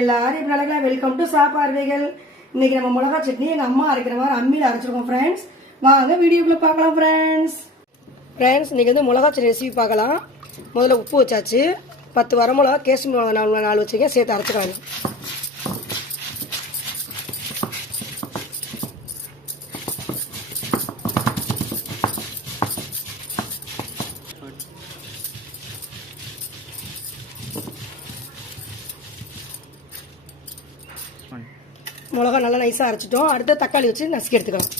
எல்லாரும் நல்லா welcome to சாப்பார்வைகள். இன்னைக்கு நம்ம மிளகா சட்னி எங்க அம்மா அரைக்கிற மாதிரி அம்மியில் அரைச்சிருக்கோம் ஃப்ரெண்ட்ஸ். வாங்க வீடியோக்குள்ள பார்க்கலாம் ஃப்ரெண்ட்ஸ். இன்னைக்கு வந்து மிளகா சட்னி ரெசிபி பார்க்கலாம். முதல்ல உப்பு வச்சாச்சு, 10 வரமிளகா கேசரி மிளகா 4 வச்சுருக்கேன், சேர்த்து அரைச்சிக்காங்க. மிளகா நல்லா நைஸாக அரைச்சிட்டோம். அடுத்து தக்காளி வச்சு நசுக்கி எடுத்துக்கலாம்.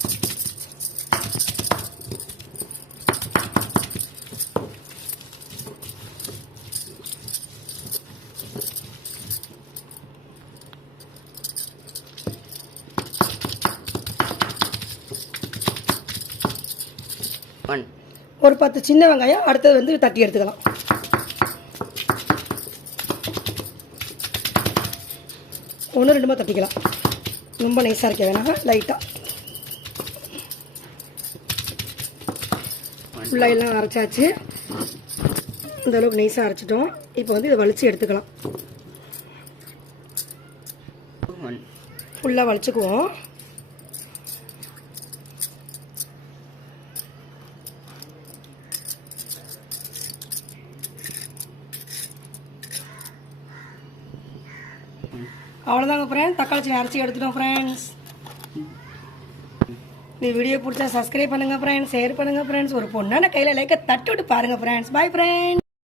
ஒரு 10 சின்ன வெங்காயம் அடுத்தது வந்து தட்டி எடுத்துக்கலாம். ஒன்று 2 தட்டிக்கலாம், ரொம்ப நைஸாக இருக்க வேணாம், லைட்டாக. ஃபுல்லாக எல்லாம் அரைச்சாச்சு, இந்த அளவுக்கு நைஸாக அரைச்சிட்டோம். இப்போ வந்து இதை வலிச்சு எடுத்துக்கலாம். ஃபுல்லாக வலிச்சுக்குவோம். அவ்வளோதாங்க ஃப்ரெண்ட்ஸ், தக்காளி சட்னி அரைச்சி எடுத்துட்டோம் ஃப்ரெண்ட்ஸ். இந்த வீடியோ பிடிச்சா சப்ஸ்கிரைப் பண்ணுங்கள் ஃப்ரெண்ட்ஸ், ஷேர் பண்ணுங்கள் ஃப்ரெண்ட்ஸ். ஒரு பொண்ணான கையில் லைக்கை தட்டு விட்டு பாருங்கள் ஃப்ரெண்ட்ஸ். Bye friends.